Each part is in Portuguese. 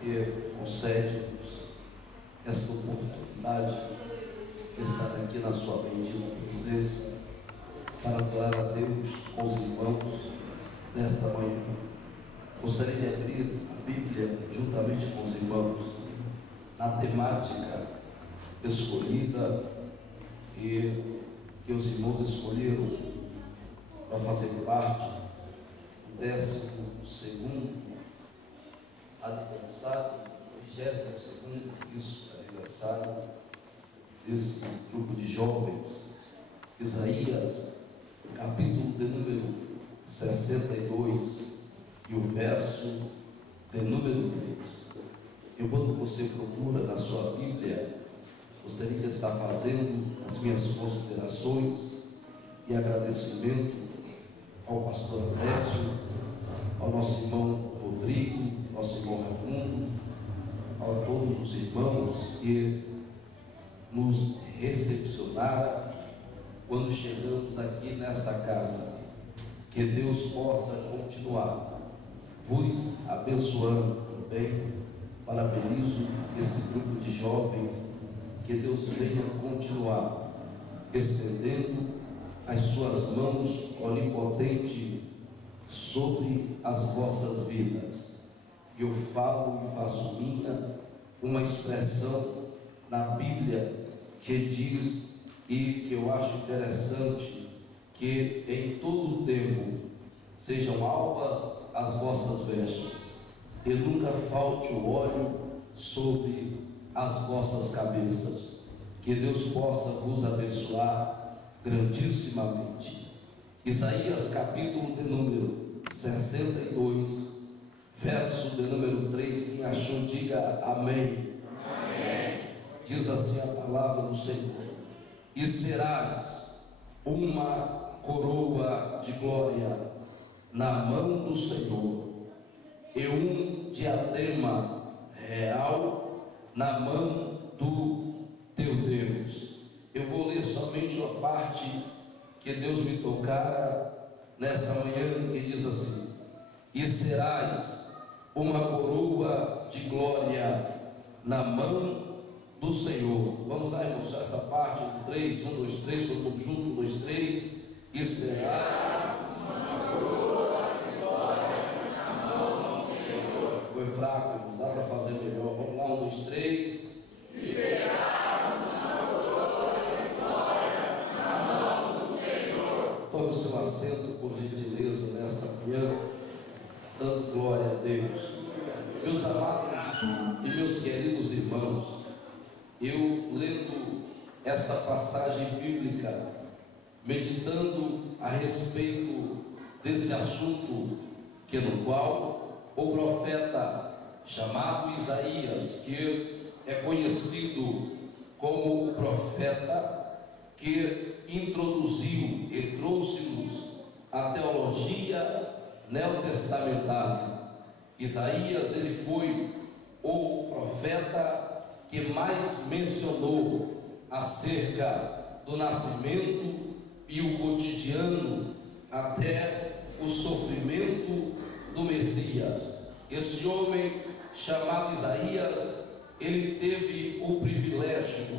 que concede-nos esta oportunidade de estar aqui na sua bendita presença para adorar a Deus com os irmãos nesta manhã. Gostaria de abrir a Bíblia juntamente com os irmãos na temática escolhida e que os irmãos escolheram para fazer parte do 12º aniversário, 22º aniversário desse grupo de jovens. Isaías, capítulo de número 62 e o verso de número 3. Enquanto você procura na sua Bíblia, gostaria de estar fazendo as minhas considerações e agradecimento ao pastor Alessio, ao nosso irmão Rodrigo, nosso irmão Raimundo, a todos os irmãos que nos recepcionaram quando chegamos aqui nesta casa. Que Deus possa continuar vos abençoando também. Parabenizo este grupo de jovens. Que Deus venha continuar estendendo as suas mãos onipotentes sobre as vossas vidas. Eu falo e faço minha uma expressão na Bíblia que diz, e que eu acho interessante, que em todo o tempo sejam alvas as vossas vestes e nunca falte o óleo sobre as vossas cabeças. Que Deus possa vos abençoar grandissimamente. Isaías capítulo de número 62, verso de número 3. Quem achou, diga amém. Amém. Diz assim a palavra do Senhor: e serás uma coroa de glória na mão do Senhor, e um diadema real na mão do teu Deus. Eu vou ler somente uma parte que Deus me tocara nessa manhã, que diz assim: e serás uma coroa de glória na mão do Senhor. Vamos lá, irmãos, essa parte do 3, 1, 2, 3, todo mundo junto, 1, 2, 3. E serás uma coroa de glória na mão do Senhor. Foi fraco, irmãos, dá para fazer melhor. Vamos lá, 1, 2, 3. E serás uma coroa de glória na mão do Senhor. Tome o seu assento, por gentileza, nesta manhã, dando glória a Deus. Meus amados e meus queridos irmãos, eu lendo essa passagem bíblica, meditando a respeito desse assunto, que no qual o profeta chamado Isaías, que é conhecido como o profeta que introduziu e trouxe-nos a teologia neotestamentária. Isaías, ele foi o profeta que mais mencionou acerca do nascimento e o cotidiano até o sofrimento do Messias. Esse homem chamado Isaías, ele teve o privilégio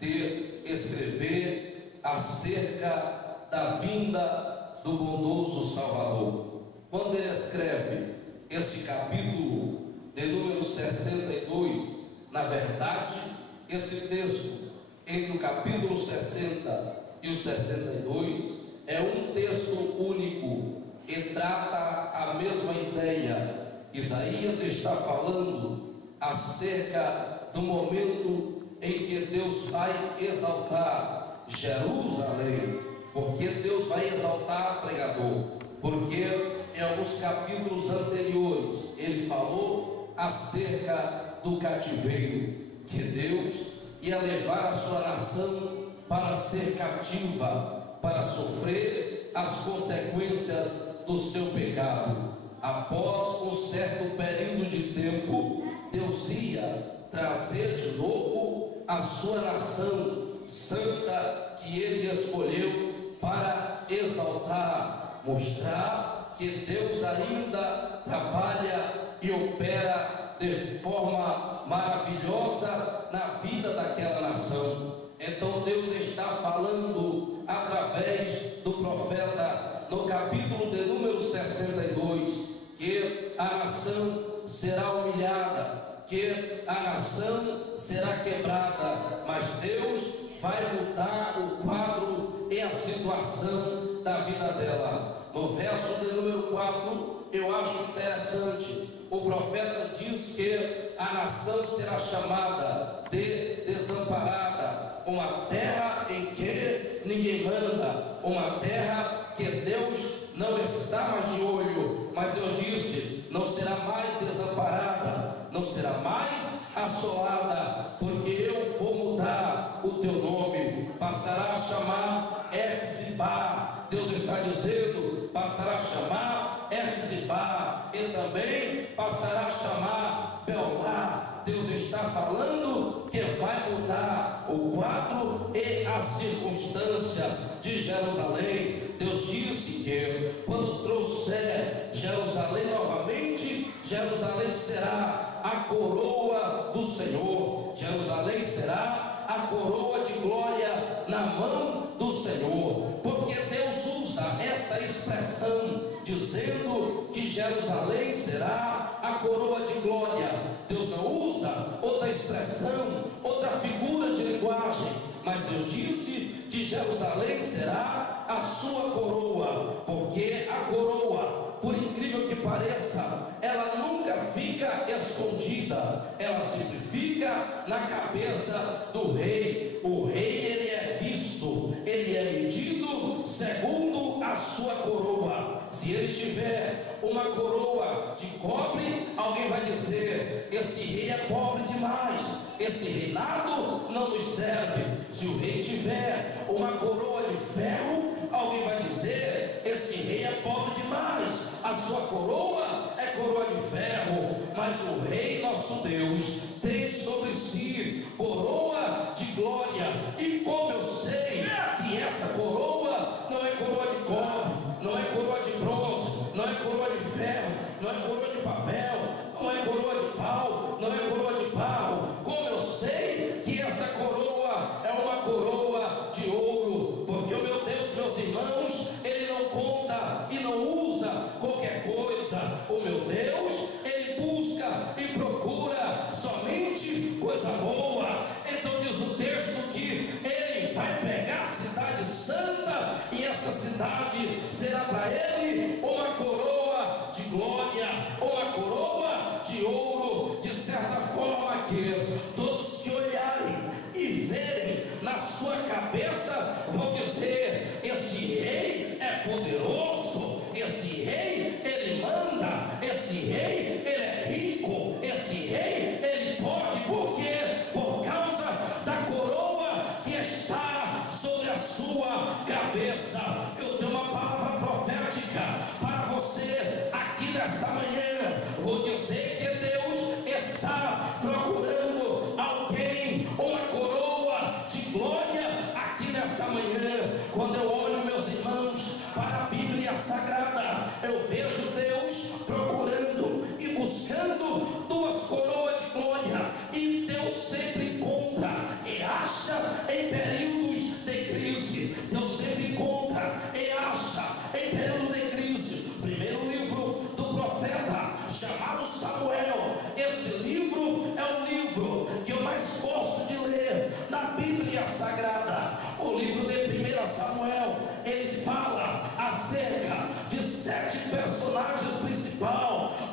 de escrever acerca da vinda do bondoso Salvador. Quando ele escreve esse capítulo de número 62, na verdade, esse texto, entre o capítulo 60 e o 62, é um texto único e trata a mesma ideia. Isaías está falando acerca do momento em que Deus vai exaltar Jerusalém, porque Deus vai exaltar pregador, porque em alguns capítulos anteriores ele falou acerca do cativeiro, que Deus ia levar a sua nação para ser cativa, para sofrer as consequências do seu pecado. Após um certo período de tempo, Deus ia trazer de novo a sua nação santa, que ele escolheu para exaltar, mostrar que Deus ainda trabalha e opera de forma maravilhosa na vida daquela nação. Então Deus está falando através do profeta no capítulo de número 62, que a nação será humilhada, que a nação será quebrada, mas Deus vai mudar o quadro e a situação da vida dela. No verso de número 4, eu acho interessante, o profeta diz que a nação será chamada de desamparada, uma terra em que ninguém manda, uma terra que Deus não está mais de olho. Mas eu disse, não será mais desamparada, não será mais assolada, porque eu vou mudar o teu nome, passará a chamar Efzibá. Deus está dizendo, passará a chamar Efzibá, e também passará a chamar Beolá. Deus está falando que vai mudar o quadro e a circunstância de Jerusalém. Deus disse que quando trouxer Jerusalém novamente, Jerusalém será a coroa do Senhor, Jerusalém será a coroa de glória na mão do Senhor, porque Deus usa esta expressão dizendo que Jerusalém será a coroa de glória. Deus não usa outra expressão, outra figura de linguagem, mas Deus disse que Jerusalém será a sua coroa, porque a coroa, por incrível que pareça, ela nunca fica escondida, ela sempre fica na cabeça do rei. O rei, ele é visto, ele é medido segundo a sua coroa. Se ele tiver uma coroa de cobre, alguém vai dizer, esse rei é pobre demais, esse reinado não nos serve. Se o rei tiver uma coroa de ferro, alguém vai dizer, esse rei é pobre demais, a sua coroa é coroa de ferro. Mas o rei nosso Deus tem sobre si coroa de glória. E como eu sei que essa coroa não é coroa de cobre, não é coroa de bronze, não é coroa de ferro, não é coroa de papel, não é coroa de pau, não é coroa de barro, como eu sei que essa coroa é uma coroa de ouro, porque o meu Deus, meus irmãos, ele não conta e não usa qualquer coisa. O meu Deus, ele busca e procura somente coisa boa. Então diz o texto que ele vai pegar a cidade santa, e essa cidade será para ele uma coroa de glória, uma coroa de ouro, de certa forma que todos que olharem e verem na sua cabeça vão dizer, esse rei é poderoso, esse rei ele manda, esse rei ele é rico, esse rei ele pode. Por quê? Por causa da coroa que está sobre a sua cabeça. Eu tenho uma palavra profética para você aqui nesta manhã. Vou dizer que Deus está procurando alguém, uma coroa de glória aqui nesta manhã. Quando eu olho, meus irmãos, para a Bíblia Sagrada, eu vejo Deus procurando e buscando duas coroas de glória, e Deus sempre encontra e acha em períodos de crise. Deus sempre encontra e acha em período de crise. Primeiro livro do profeta chamado Samuel. Esse livro é o livro que eu mais gosto de ler na Bíblia Sagrada. O livro de 1 Samuel, ele fala acerca de 7 personagens principais.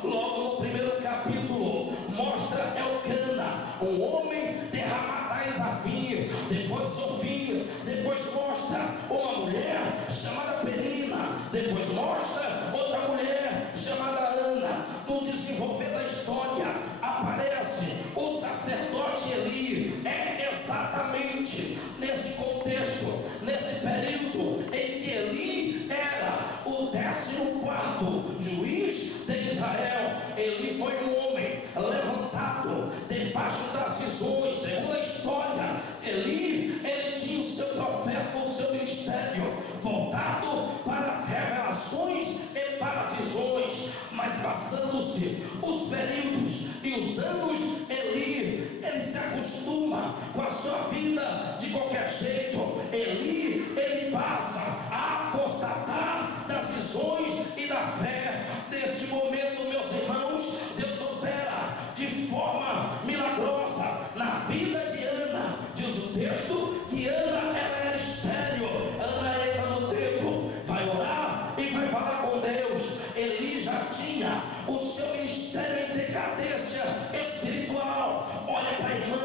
Logo no primeiro capítulo mostra Elcana, um homem de Ramadais a vinho, depois Sofia, depois mostra uma mulher chamada Penina, depois mostra outra mulher chamada Ana. No desenvolver da história aparece o sacerdote Eli. É exatamente nesse contexto, nesse período em que Eli era o 14º juiz de Israel. Eli foi um homem levantado debaixo das visões. Segundo a história, Eli, ele tinha o seu profeta, o seu ministério voltado para as revelações e para as visões. Mas passando-se os períodos e e os anos, ele se acostuma com a sua vida de qualquer jeito. Ele passa a apostatar das visões e da fé. Neste momento, meus irmãos, Deus opera de forma milagrosa na vida de Ana. Diz o texto que Ana, ela era estéril. Ana entra no templo, vai orar e vai falar com Deus. Eli já tinha o seu ministério em decadência espiritual. Olha para a irmã,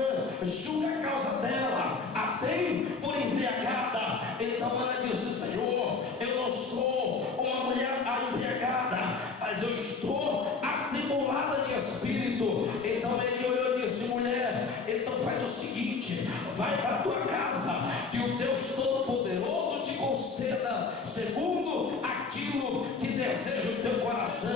julga a causa dela, a tem por embriagada. Então Ana disse: Senhor, eu não sou uma mulher embriagada, mas eu estou atribulada de espírito. Então ele olhou e disse: mulher, então faz o seguinte, vai para a tua casa, que o Deus Todo-Poderoso te conceda segundo aquilo que deseja o teu coração.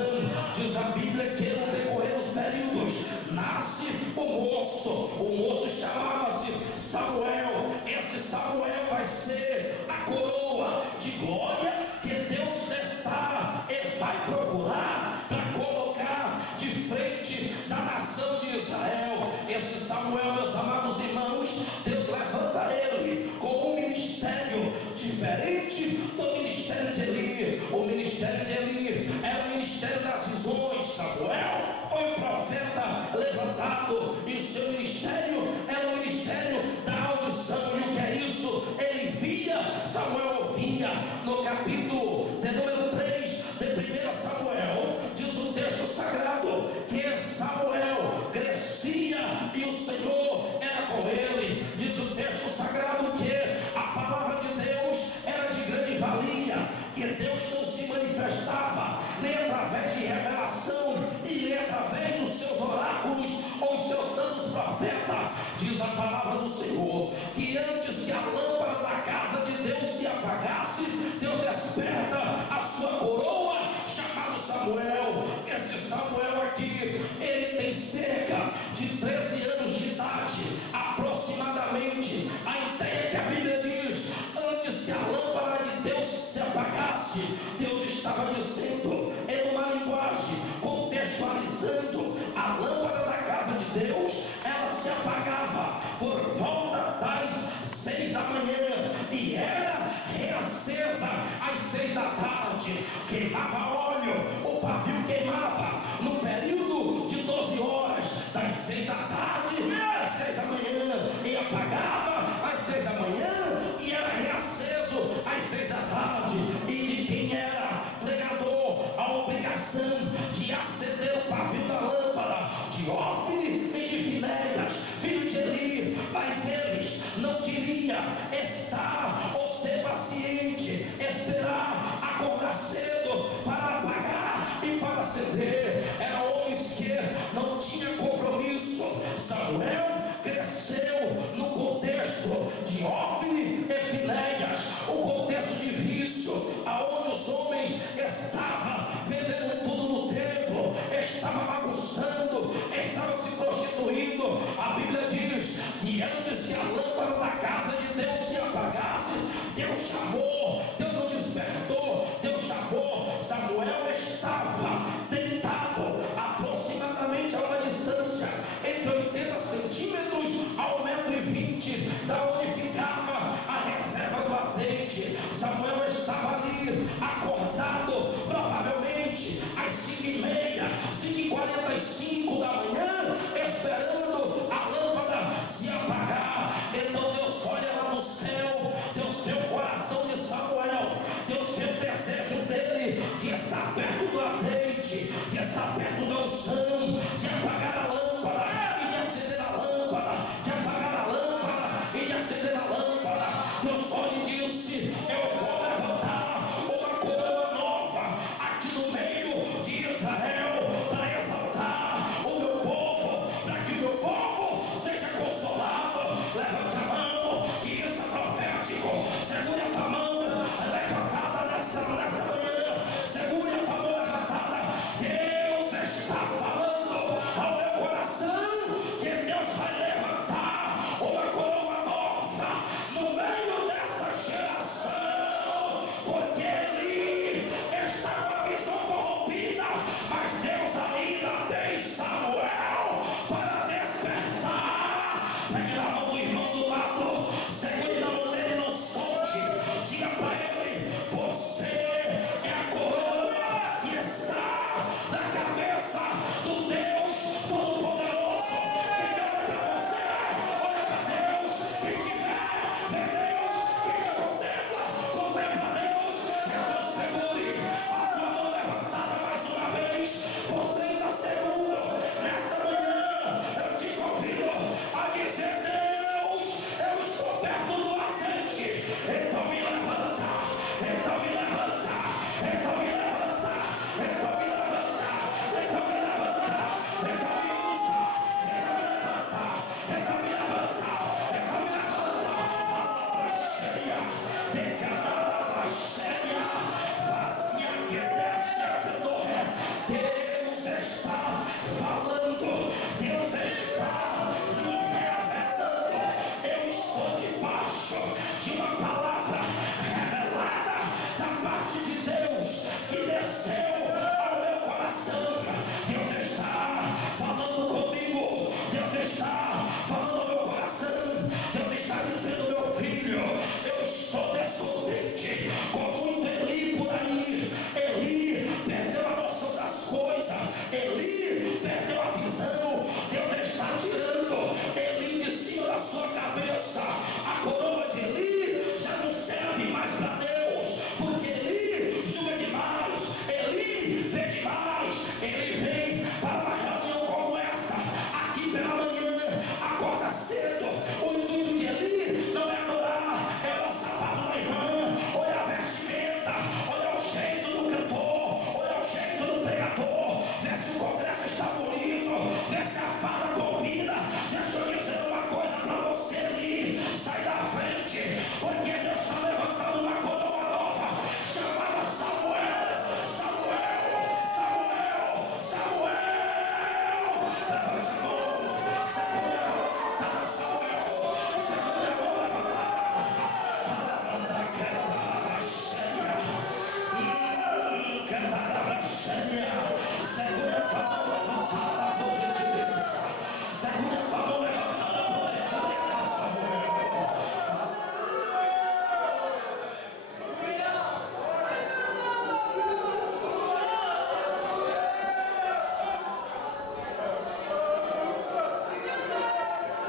Diz a Bíblia que no decorrer dos períodos nasce o moço chamava-se Samuel. Esse Samuel vai ser a coroa de glória que Deus está e vai procurar para colocar de frente da nação de Israel. Esse Samuel, meus amados irmãos, Deus levanta ele com um ministério diferente do ministério de Eli. O ministério de Eli era o ministério das visões. Samuel foi o profeta levantado e o seu ministério era o ministério da audição. E o que é isso? Ele via, Samuel ouvia. No capítulo de número 3 de 1 Samuel, diz o texto sagrado que Samuel crescia e o Senhor era com ele. Diz o texto sagrado que a palavra de Deus era de grande valia, que Deus não se manifestava nem através de revelação e nem através dos seus oráculos ou os seus santos profetas. Diz a palavra do Senhor que antes que a lâmpada da casa de Deus se apagasse, Deus desperta a sua coroa, chamado Samuel. Esse Samuel aqui, ele tem cerca de 13 anos de idade, aproximadamente. A ideia que a Bíblia diz, antes que a lâmpada de Deus se apagasse, Deus estava dizendo, em uma linguagem contextualizando, a lâmpada da casa de Deus, ela se apagava por volta das 6 da manhã e era reacesa às 6 da tarde. Queimava óleo, o pavio queimava no período de 12 horas, das 6 da tarde às 6 da manhã, e apagava às 6 da manhã e era reaceso às 6 da tarde. E de quem era pregador a obrigação de acender o pavio da lâmpada? De Ófni e de Finéias, filho de Eli. Mas eles não queriam estar ou ser paciente, esperar acordar cedo para apagar e para acender. Eram homens que não tinham compromisso. Samuel cresceu no contexto de Ófni e Finéias, o contexto de vício.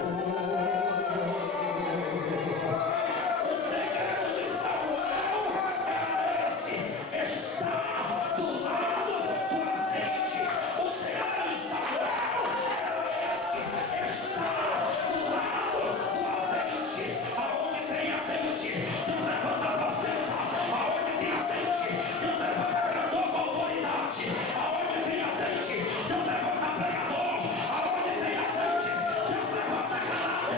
O segredo de Samuel era esse: estar do lado do azeite. O segredo de Samuel era esse: estar do lado do azeite. Aonde tem azeite, Deus levanta profeta. Aonde tem azeite, Deus levanta cantor com autoridade. Aonde tem azeite, Deus levanta pregador. Aonde tem azeite, Deus levanta caráter.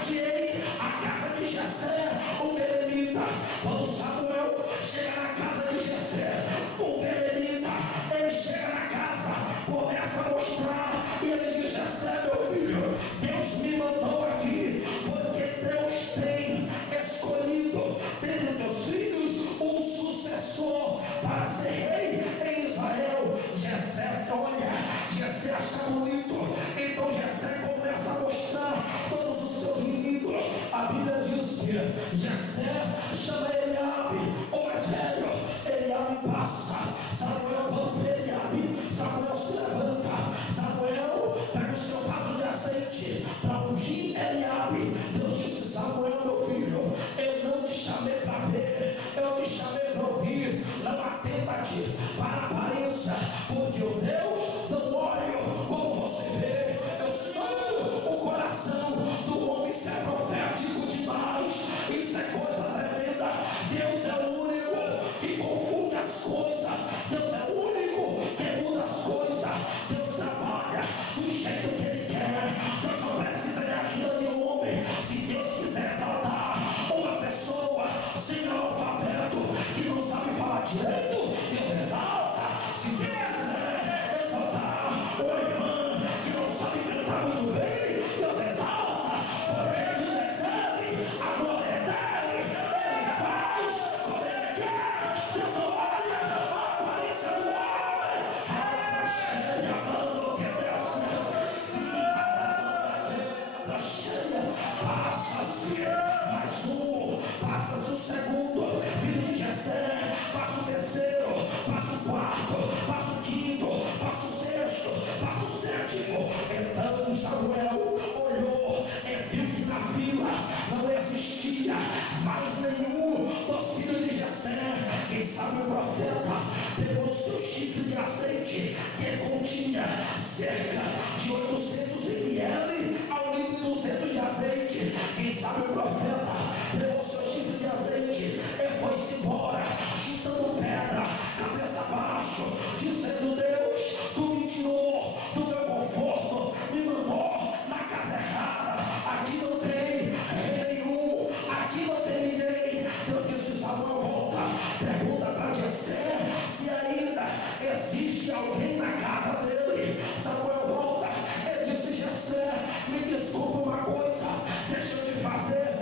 dar-te-ei a casa de Jessé, o belemita. Quando Samuel chega na casa de Jessé, o belemita, ele chega na casa, começa a mostrar, e ele diz: Jessé, meu filho, Deus me mandou aqui, porque Deus tem escolhido dentre teus filhos um sucessor para ser rei em Israel. Jessé olha, Jessé acha bonito, então Jessé começa a mostrar todos os seus meninos. A Bíblia diz que Jessé chama Eliabe, o mais velho. Eliabe passa. Samuel, quando vê Eliabe, Samuel se levanta. Samuel pega o seu vaso de azeite para ungir Eliabe. Deus disse: Samuel, meu filho, eu não te chamei para ver, eu te chamei para ouvir. Não atenta-te para a aparência, porque o Deus não olha como você vê. Eu sou o coração do homem. Isso é profético demais, isso é coisa tremenda. Deus é o único que confunde as coisas, Deus é o único que muda as coisas. Deus trabalha do jeito que Ele quer. Deus não precisa de ajuda de homem. Se Deus quiser exaltar uma pessoa sem analfabeto, que não sabe falar direito, Deus exalta. Se Deus quiser exaltar uma irmã que não sabe cantar muito bem, Deus exalta. Porque tudo é dele, a glória é dele. Ele faz como Ele quer. Deus não olha a aparência do homem. A cheia manda que desce. A cheia passa-se mais um, passa-se o segundo, filho de Jessé, passa o terceiro, passa o quarto, passa o quinto, passa o sexto, passa o sétimo. Então Samuel olhou e viu que na fila não existia mais nenhum dos filhos de Jessé. Quem sabe o profeta pegou o seu chifre de azeite, que continha cerca de 800 ml ao litro e 200 de azeite. Quem sabe o profeta pegou o seu chifre de azeite e foi-se embora, chutando pedra, cabeça abaixo, dizendo: Deus, tu me tirou do meu conforto, me mandou na casa errada. Aqui não tem rei nenhum, aqui não tem ninguém. Deus disse: Samuel, volta, pergunta para Jessé se ainda existe alguém na casa dele. Samuel volta e disse: Jessé, me desculpa uma coisa, deixa eu te fazer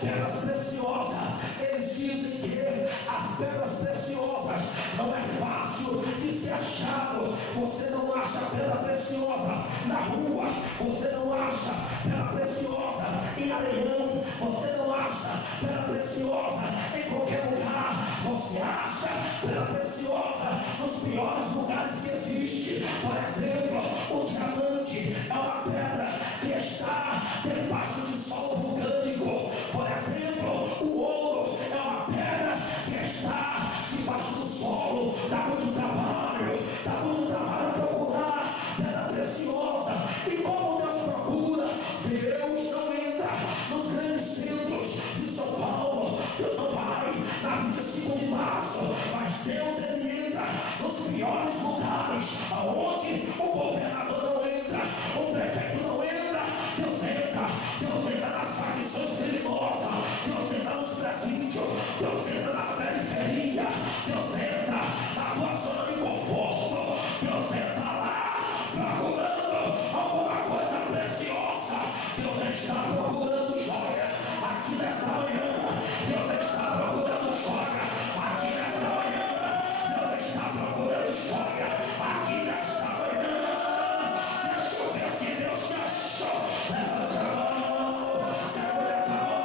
pedras preciosas. Eles dizem que as pedras preciosas não é fácil de ser achado. Você não acha pedra preciosa na rua, você não acha pedra preciosa em Areião, você não acha pedra preciosa em qualquer lugar. Você acha pedra preciosa nos piores lugares que existe. Por exemplo, o diamante é uma pedra que está debaixo de solo vulcânico. Por exemplo, o ouro é uma pedra que está debaixo do solo. Dá muito trabalho procurar pedra preciosa. E como Deus procura? Deus não entra nos grandes centros de São Paulo, Deus não vai na 25 de março, mas Deus ele entra nos piores lugares, aonde o governador não entra, o prefeito não entra. Deus entra nas facções criminosas, Deus entra nos presídios, Deus entra nas periferias, Deus entra na tua zona de conforto, Deus entra lá procurando alguma coisa preciosa. Deus está procurando joia aqui nesta manhã. Deus está procurando joia aqui nesta manhã. Deus está procurando joia aqui nesta manhã. Deixa eu ver se Deus te achou. Levante a mão. Segura a mão.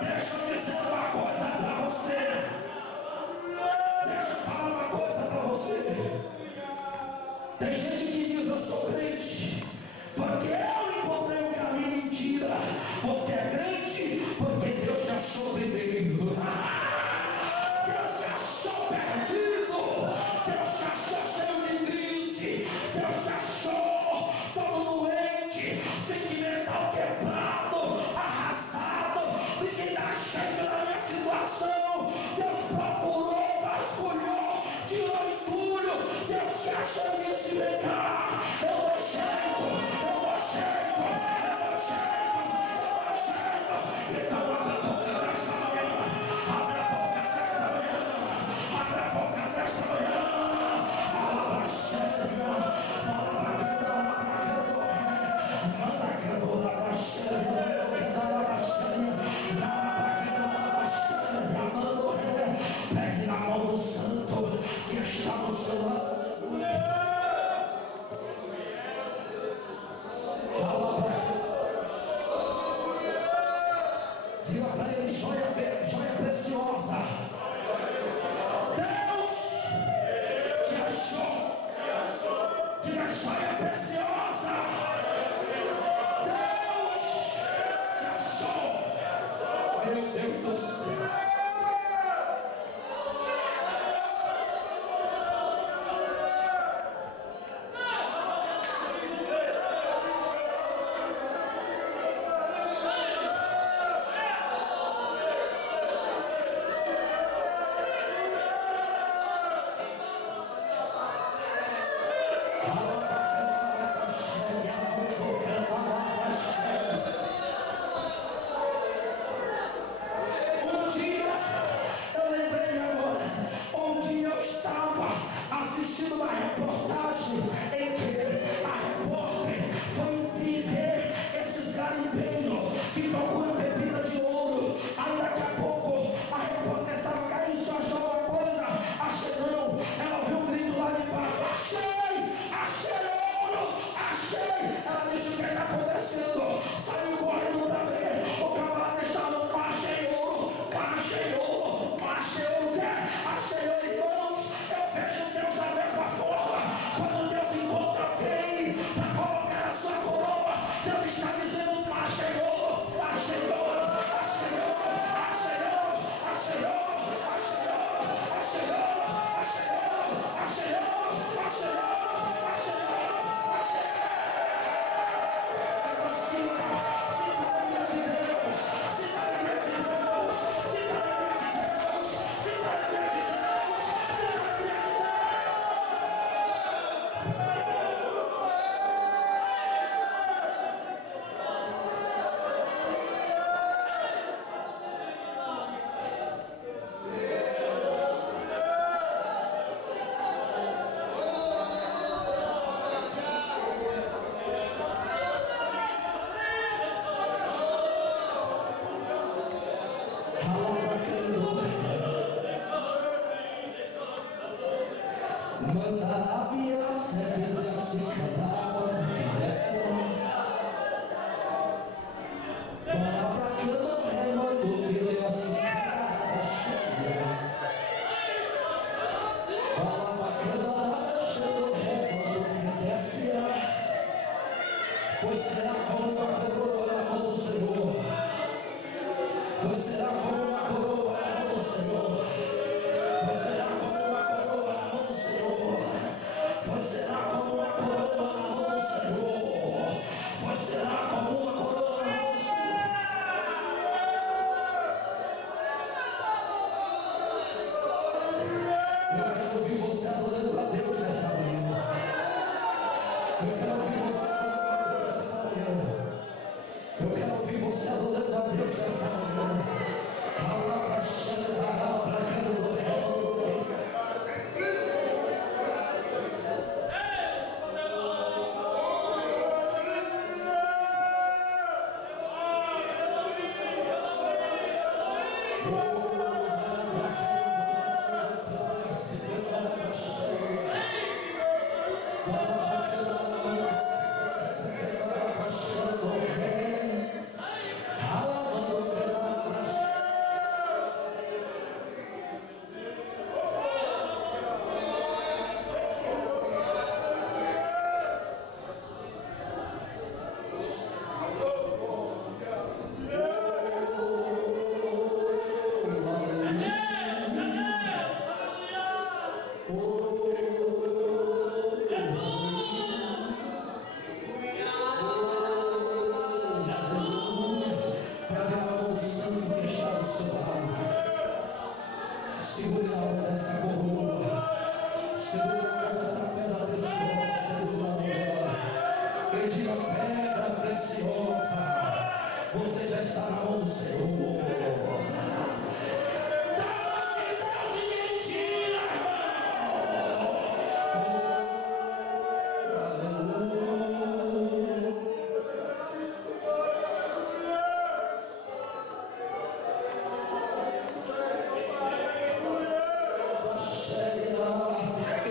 Deixa eu dizer uma coisa para você. Deixa eu falar uma coisa para você. Tem gente que diz: eu sou crente porque eu encontrei um caminho. Mentira. Você é crente porque Deus te achou primeiro. Deus te achou perdido. Deus te achou cheio de crise. Deus te achou todo doente, sentimental, quebrado, arrasado. Ninguém dá jeito na minha situação. Deus procurou, vasculhou, tirou entulho. Deus te achou e disse: vem cá, eu dou jeito, eu dou jeito, eu dou jeito, eu dou jeito. Então abre a boca nesta manhã, abre a boca nesta manhã, abre a boca nesta manhã. Palavra cheia, palavra que manda que eu dou na cheia, que dá na cheia, pegue na mão do santo que está no seu lado. Diga para ele: joia preciosa. Deus te achou. Diga: joia preciosa. Deus te achou. Meu Deus do céu. Assistindo uma reportagem em que a repórter foi entender esses garimpeiros que procuram pepita de ouro. Aí daqui a pouco a repórter estava caindo, só achou uma coisa. Achei não, ela ouviu um grito lá de baixo: achei ouro, achei. Ela disse: o que está acontecendo? Saiu correndo para ver. O camarada estava: achei ouro, achei ouro, achei ouro. Achei ouro, irmãos. Eu vejo Deus da mesma forma. Quando Deus encontra alguém para colocar a sua coroa, Deus está dizendo: achei ouro, achei ouro, achei ouro, achei ouro, achei ouro, achei ouro, achei ouro, achei ouro, achei ouro, achei ouro, achei ouro, achei ouro. Sinta na minha pois será como uma coroa na mão do Senhor. Pois será como uma coroa na mão do Senhor. Pois será como uma coroa na mão do Senhor. Pois será como uma coroa na mão do Senhor. Pois será como uma coroa na mão do Senhor. Eu quero ouvir você adorando a Deus nesta manhã. Eu quero ouvir você adorando a Deus nesta manhã. Eu quero ouvir você adorando a Deus nesta manhã. Segure na mão desta coroa, segure na mão desta pedra preciosa, segure na mão dela. E diga: pedra preciosa, você já está na mão do Senhor. Da mão de Deus ninguém tira, irmão.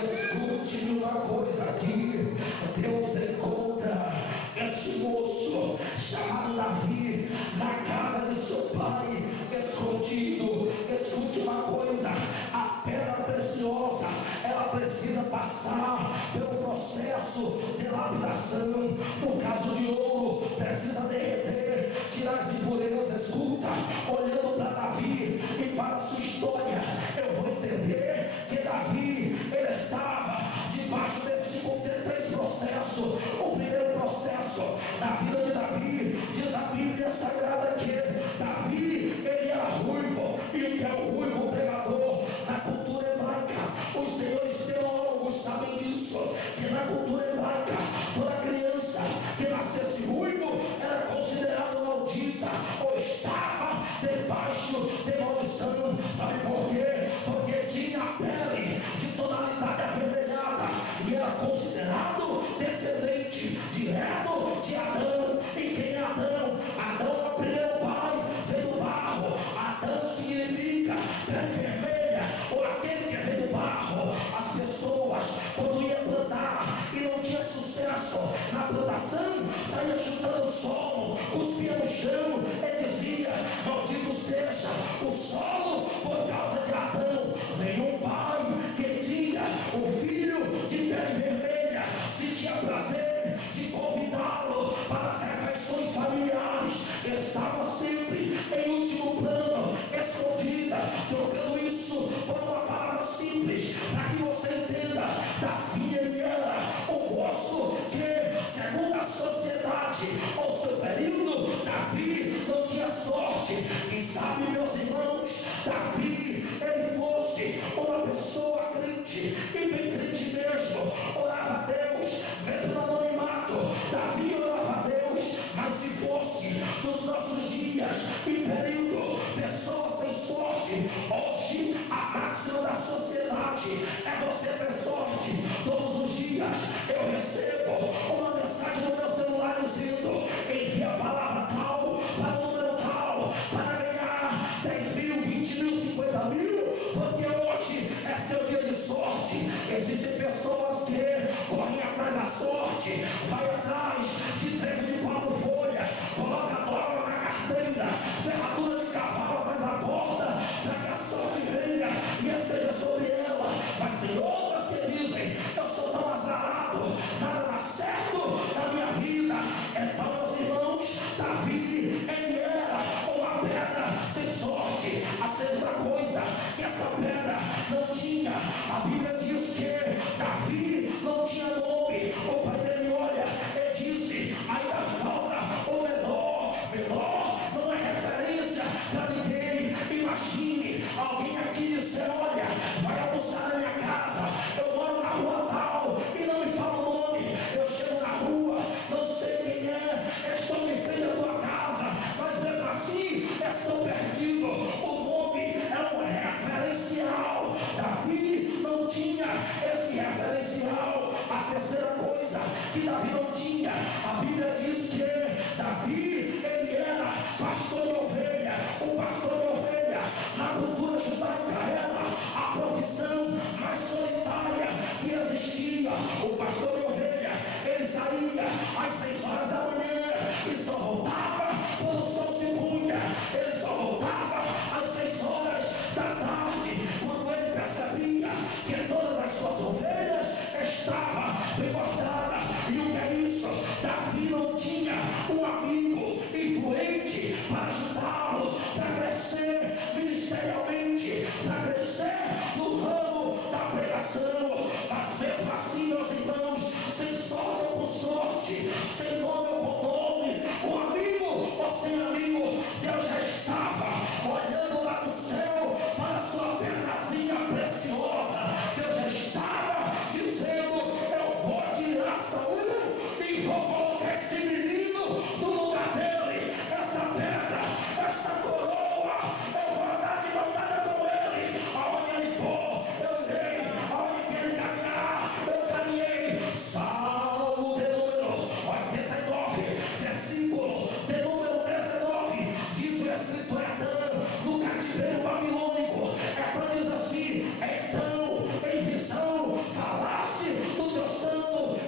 Escute uma coisa aqui. Deus encontra esse moço chamado Davi na casa de seu pai, escondido. Escute uma coisa: a pedra preciosa, ela precisa passar pelo processo de lapidação. No caso de ouro, precisa derreter, tirar as impurezas. Escuta, olhando para Davi e para a sua história, eu vou entender que Davi, ele estava debaixo desse três processos. O primeiro processo na vida de Davi, diz a Bíblia Sagrada que Davi, ele era ruivo. E o que é o ruivo pregador? Na cultura hebraica, os senhores teólogos sabem disso, que na cultura hebraica, toda criança que nascesse ruivo era considerada maldita ou estava debaixo de maldição. Sabe por quê? Porque tinha a pele de tonalidade avermelhada e era considerado descendente direto de Adão. E quem é Adão? Adão é o primeiro pai, veio do barro. Adão significa pele vermelha, ou aquele que veio do barro. As pessoas, quando iam plantar e não tinha sucesso na plantação, saía chutando solo, cuspia no chão e dizia: maldito seja o solo por causa de Adão. Nenhum pai que tinha o filho de pele vermelha sentia prazer de convidá-lo para as refeições familiares. Estava sempre em último plano, escondida. Trocando isso por uma palavra simples, para que você entenda: Davi, ele era o moço que, segundo a sociedade ou seu período, Davi não tinha sorte. Quem sabe, meus irmãos, Davi, ele fosse uma pessoa crente, e bem crente mesmo, orava a Deus, mesmo no anonimato. Davi orava a Deus. Mas se fosse nos nossos dias e período, pessoas sem sorte, hoje a máxima da sociedade é você ter sorte. Todos os dias eu recebo uma mensagem no meu celular dizendo: envia a palavra tal para o número tal, para ganhar 10 mil, 20 mil, 50 mil, porque hoje é seu dia de sorte. O pastor de ovelha, ele saía às 6 horas da manhã e só voltava quando o sol se punha. Ele só voltava às 6 horas da tarde, quando ele percebia que todas as suas ovelhas estavam bem guardadas. E o que é isso? Davi não tinha um amigo influente para ajudá-lo, para crescer ministerialmente, para crescer no ramo da pregação. Mas mesmo assim, meus irmãos, sem sorte ou com sorte, sem nome ou com nome, com amigo ou sem amigo, Deus já estava olhando lá do céu para a sua pedazinha preciosa. Deus já estava dizendo: eu vou tirar Saul e vou colocar esse menino no lugar dele. Essa pedra, essa coroa, eu vou andar de mão dada com ele. Aonde ele for, eu irei. Aonde ele caminhar, eu caminhei. Salmo de número 89, versículo de número 19, diz o escritor Etã, no cativeiro babilônico. Etã diz assim: então em visão falaste do teu santo.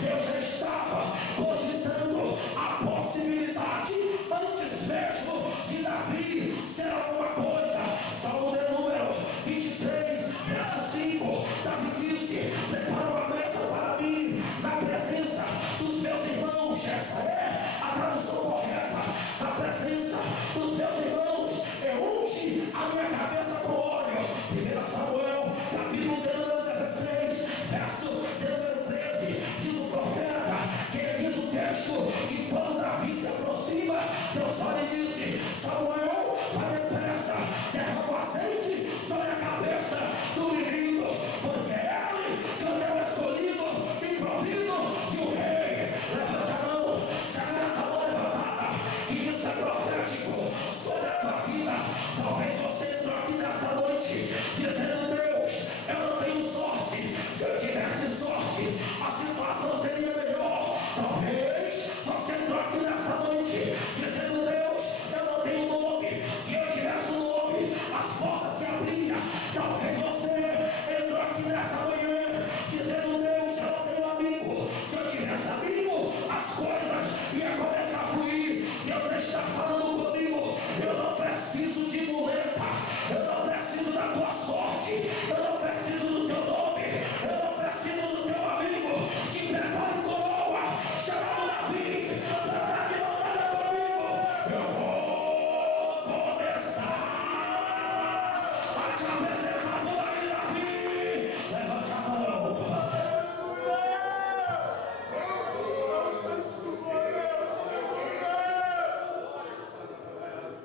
Deus já estava cogitando a possibilidade, antes mesmo de Davi ser alguma coisa. Salmo de número 23, verso 5, Davi disse: prepara uma mesa para mim na presença dos meus irmãos. Essa é a tradução correta. Na presença dos meus irmãos, eu unge a minha cabeça com óleo. 1 Samuel, capítulo de número 16, verso de número 13, diz o profeta, que diz o texto, que quando Davi se aproxima, Deus olha e disse: Samuel, vai depressa, derrama o azeite sobre a cabeça do menino, porque ele que é o teu escolhido e provido de um rei. Levante a mão, segura a tua mão levantada, que isso é profético sobre a tua vida. Talvez você entrou aqui nesta noite dizendo: Deus, eu não tenho sorte. Se eu tivesse sorte, a situação seria melhor. Talvez você entrou aqui nesta noite dizendo: Deus, eu não tenho nome. Se eu tivesse um nome, as portas se abriam. Talvez você entrou aqui nesta manhã dizendo: Deus, eu não tenho amigo. Se eu tivesse amigo, as coisas iam começar a fluir. Deus está falando comigo: eu não preciso de muleta, eu não preciso da tua sorte, eu não preciso do teu nome, eu não preciso do teu amigo. Te prepare coroa, chamado Davi, para andar de mão dada comigo. Eu vou começar a te apresentar por aí, Davi. Levante a mão.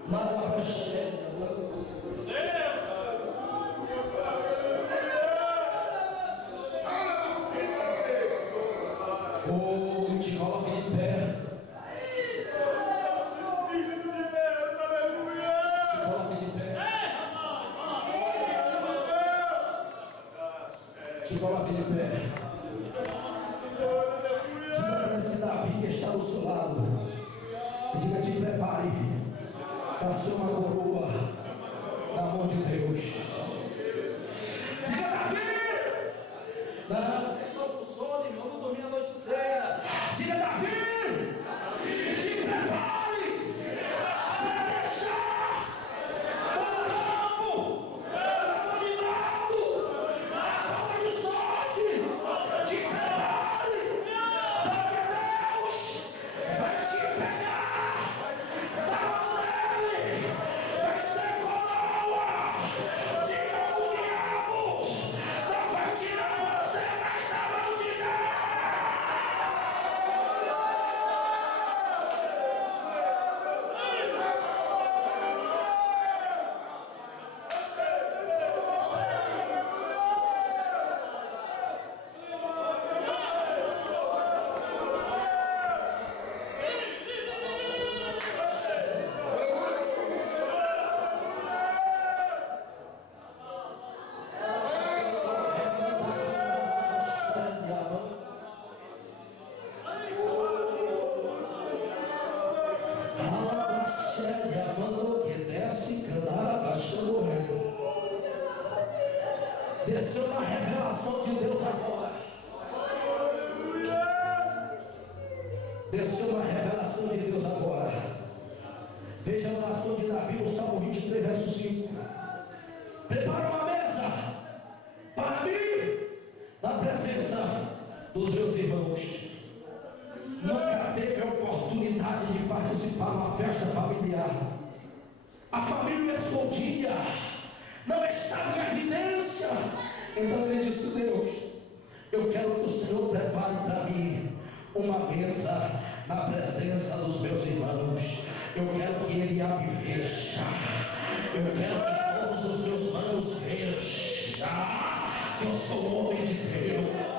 Nada vai chegar. Oh, te coloque de pé. Te coloque de pé. Te coloque de pé. Diga para esse Davi que está do seu lado. E diga: te prepare para ser uma coroa na mão de Deus. Diga: Davi! Não, vocês estão com sono, irmão, não dormi a noite inteira. Diga: Davi! Te prepare para deixar o campo abandonado, a falta de sorte. Te prepare, porque Deus vai te pegar na mão dele. Vai ser coroa. Diga: o diabo não vai tirar você mais da mão de Deus. Desceu uma revelação de Deus agora. Desceu uma revelação de Deus agora. Veja a oração de Davi no Salmo 23, verso 5. Prepara uma mesa para mim na presença dos meus irmãos. Nunca teve a oportunidade de participar de uma festa familiar. A família escondia, não estava em evidência. Então ele disse: Deus, eu quero que o Senhor prepare para mim uma mesa na presença dos meus irmãos. Eu quero que ele a me veja. Eu quero que todos os meus irmãos vejam que eu sou homem de Deus.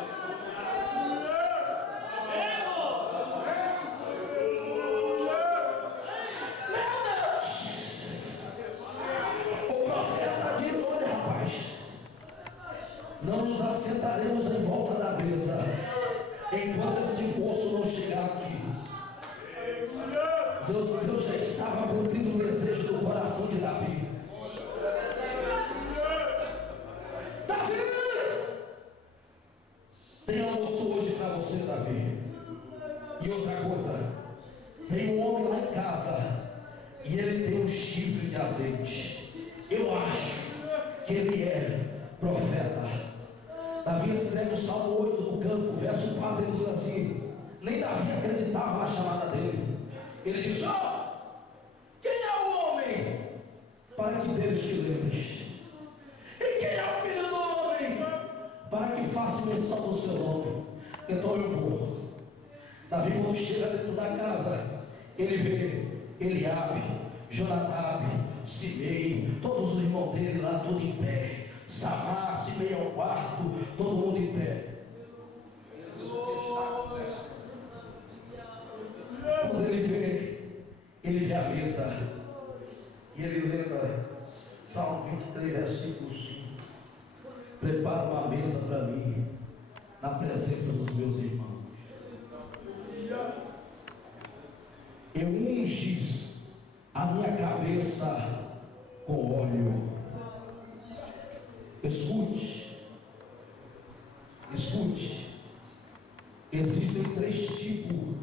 Não nos assentaremos em volta da mesa enquanto esse moço não chegar aqui. Deus já estava cumprindo o desejo do coração de Davi. Davi! Tem almoço hoje para você, Davi. E outra coisa, tem um homem lá em casa e ele tem um chifre de azeite. Eu acho que ele é profeta. Davi escreve o Salmo 8 no campo, verso 4, ele diz assim: nem Davi acreditava na chamada dele. Ele diz: quem é o homem para que deles te lembres? E quem é o filho do homem para que faça menção do seu nome? Então eu vou. Davi, quando chega dentro da casa, ele vê Eliabe, Jonadab, Simei, todos os irmãos dele lá, tudo em pé. Samar, Simei ao quarto, todo mundo em pé. Quando ele vê a mesa, e ele lembra Salmo 23, versículo 5. Prepara uma mesa para mim na presença dos meus irmãos. Eu unges a minha cabeça com óleo. Escute. Existem 3 tipos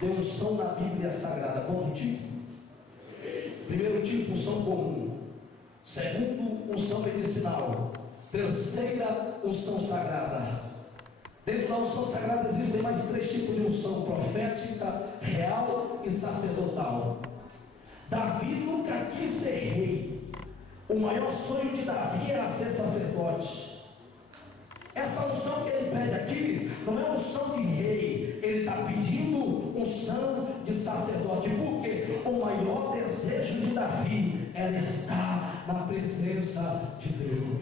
de unção na Bíblia Sagrada. Quanto tipo? Primeiro tipo, unção comum. Segundo, unção medicinal. Terceira, unção sagrada. Dentro da unção sagrada existem mais 3 tipos de unção: profética, real e sacerdotal. Davi nunca quis ser rei. O maior sonho de Davi era ser sacerdote. Essa unção que ele pede aqui não é unção de rei, ele está pedindo unção de sacerdote. Porque o maior desejo de Davi era estar na presença de Deus.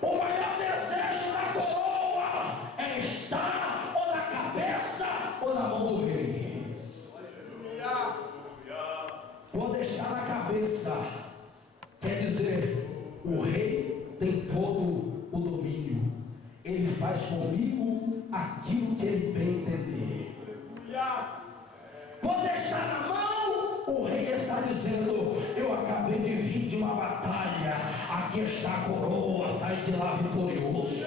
O maior desejo da coroa é estar ou na cabeça ou na mão do rei. Quando está na cabeça, quer dizer, o rei tem todo o domínio. Ele faz comigo aquilo que ele bem entender. Quando está na mão, o rei está dizendo: eu acabei de vir de uma batalha, aqui está a coroa, sai de lá vitorioso.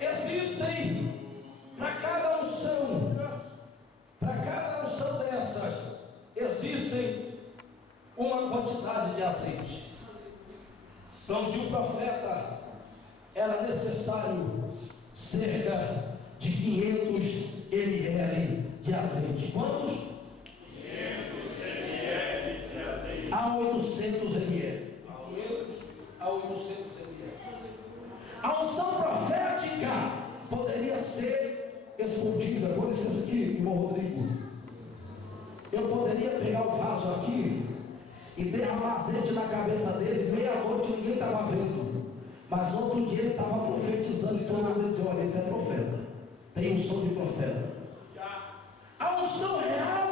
Existem para cada unção dessas, existem uma quantidade de azeite. Para ungir o profeta era necessário cerca de 500 ml de azeite. Quantos? 500 ml de azeite. A 800 ml. A 800 ml. A unção profética poderia ser escondida. Com licença aqui, irmão Rodrigo. Eu poderia pegar o vaso aqui e derramar azeite na cabeça dele, meia-noite ninguém estava vendo. Mas outro dia ele estava profetizando e todo mundo dizia: olha, esse é profeta. Tem unção de profeta. A unção real